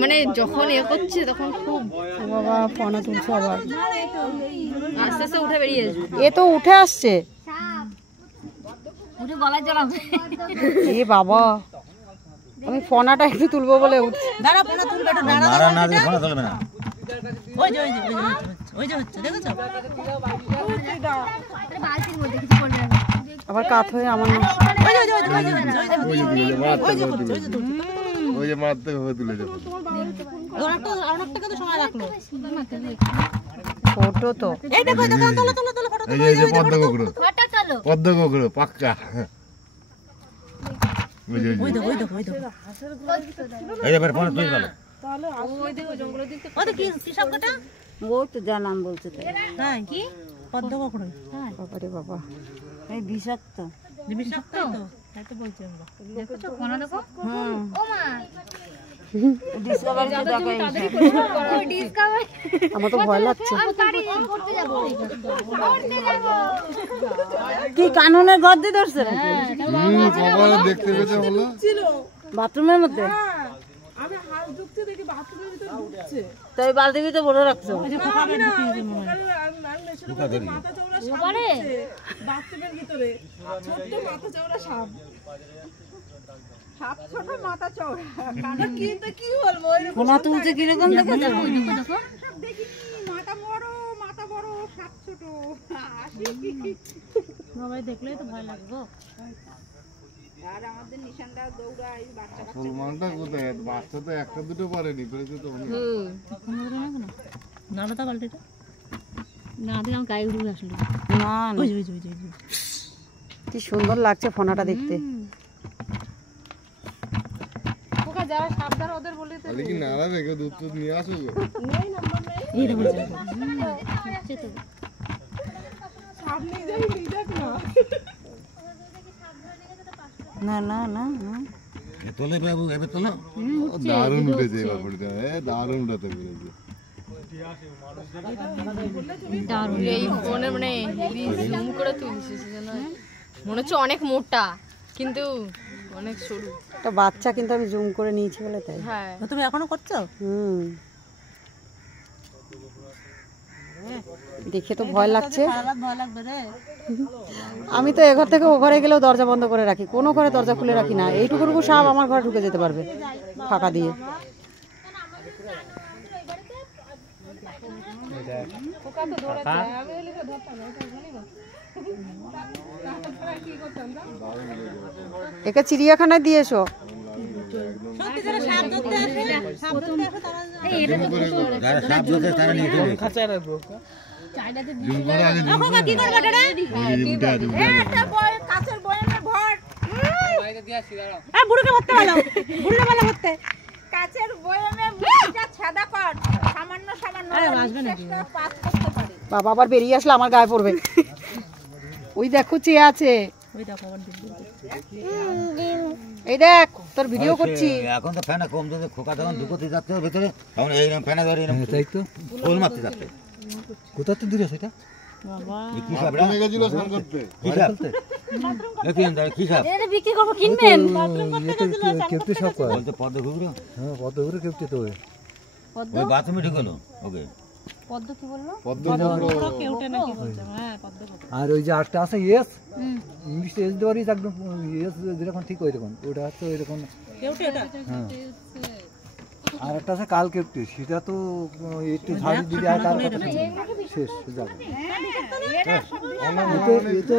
মানে যখন এ করছে তখন খুব বাবা ফনা তুলছে আবার আস্তে আস্তে উঠে বেরিয়ে আসবে। এ তো উঠে আসছে উঠে গলায় জড়াবে। এ বাবা আমি ফনাটা একটু তুলবো বলে উঠছি। দাঁড়া ফনা তুলবে একটু দাঁড়া না দিয়ে ফনা তুলবে না। ওই যে হচ্ছে দেখেছো বালতির মধ্যে কিছু পড়ে যাবে আবার কাত হয়ে আমার না ওই যে মারতে হবে তুলে যাবে অনেকটা কত সময় রাখলো ফটো তো এই দেখো দেখো তোলো তোলো তোলো ফটো এই যে পদ্ম গোগড়ো পাক্কা ওই দেখো এই যে ফটো তুলে গেল তাহলে ওই দেখো জঙ্গলের দিকে ওই তো কি শব্দটা ওই তো যা নাম বলছে তাই হ্যাঁ কি পদ্ম গোগড়ো হ্যাঁ বাবা রে বাবা এই বিষাক্ত তো তাই তো বলছি আমরা দেখো কোনা দেখো হুম ও মা ডিসকভারি তো দেখাই ও ডিসকভারি আমার তো ভয় লাগছে আমি পারি করতে যাব কি কাননের গর্দে ধরছে নাকি বাবা দেখতে পেতে হলো বাথরুমের মধ্যে আমি হাত ঢুকতে দেখি বাথরুমের ভিতর ঢুকছে তাই বালতি ভিতরে বড় রাখছো মাথা চওড়া সাপ ঢুকছে বাথরুমের ভিতরে ছোট্ট মাথা চওড়া সাপ সাপ ছোট মাথা চওড়া কানা কিন্তু কি বলবো ফোনা তুলছে কিরকম দেখো দেখি মাথা বড় সাপ ছোট সবাই দেখলেই তো ভয় লাগবে আর আমাদের নিশানটা দৌড়ায় বাচ্চা মুসলমানটা কোথায় বাচ্চা তো একটা দুটো পারেনি পেরেছে তো অনেক নাড়া তা বালতিটা না দিলাম গায়ে উড়ে আসলো না না ওই কি সুন্দর লাগছে ফোনাটা দেখতে ওকা যারা সাপ ধরে ওদের বলি তো তাহলে কি নাড়া রেখে দুধ টুধ নিয়ে আসো গো নেই নাম্বার নেই এই দেখো সাপ নিয়ে যাই নিয়ে যাক না না না না না তোলে বাবু এবে তোলো দারুণ উঠেছে এবার ফটোটা দারুণ উঠাতে পেরেছে দারুণ এই ফোনে মানে জুম করে তুলছিস যেন মনে হচ্ছে অনেক মোটা কিন্তু অনেক সরু একটা বাচ্চা কিন্তু আমি জুম করে নিয়েছি বলে তাই হ্যাঁ তুমি এখনো করছো হুম দেখে তো ভয় লাগছে ভয় লাগবে রে আমি তো এ ঘর থেকে ও ঘরে গেলেও দরজা বন্ধ করে রাখি কোনো ঘরে দরজা খুলে রাখি না এইটুকু সাপ আমার ঘরে ঢুকে যেতে পারবে ফাঁকা দিয়ে একে চিড়িয়াখানায় দিয়ে এসো সত্যি যারা সাপ ধরতে আসে সাপ ধরতে আসে তারা এই এটা তো যারা সাপ ধরতে তারা নিয়ে চলে খাঁচায় রাখবো চাইনাতে জুম করে আগে জুম করে কি করবে এটা রে একটা বই কাঁচের বয়ামে ভর বুড়োকে ধরতে বলো ধরতে কাঁচের বয়ামে মুখটা ছাদা কর সামান্য আসবে নাকি পাস করতে পারে বাবা আবার বেরিয়ে আসলে আমার গায়ে পড়বে ওই দেখো চেয়ে আছে ওই দেখো আবার এই দেখ তোর ভিডিও করছি এখন তো ফ্যানে কম যদি খোকা তখন ঢুকতে যাচ্ছে ওর ভিতরে তখন এইরকম ফ্যানে ধরে তাই তো ফুল মারতে যাচ্ছে কোথা তো দূরে সেটা কি সাপ রে গেছিল স্নান করতে কি সাপ কি সাপ এটা বিক্রি করব কিনবেন কেপটি সাপ বলতে পদ্ম ঘুগরো হ্যাঁ পদ্ম ঘুগরো কেপটি তো ওই বাথরুমে ঢুকলো ওকে পদ্ম কি বললো পদ্ম কেউটে নাকি বলছে হ্যাঁ পদ্ম আর ওই যে আরেকটা আছে ইয়েস ইংলিশে এস দেওয়ারই একদম ইয়েস যেরকম ঠিক ওই রকম ওটা হচ্ছে ওই রকম কেউটে এটা হ্যাঁ আর একটা আছে কাল কেপটি সেটা তো একটু ঝাড়ি দিলে আর কাল শেষ যাবে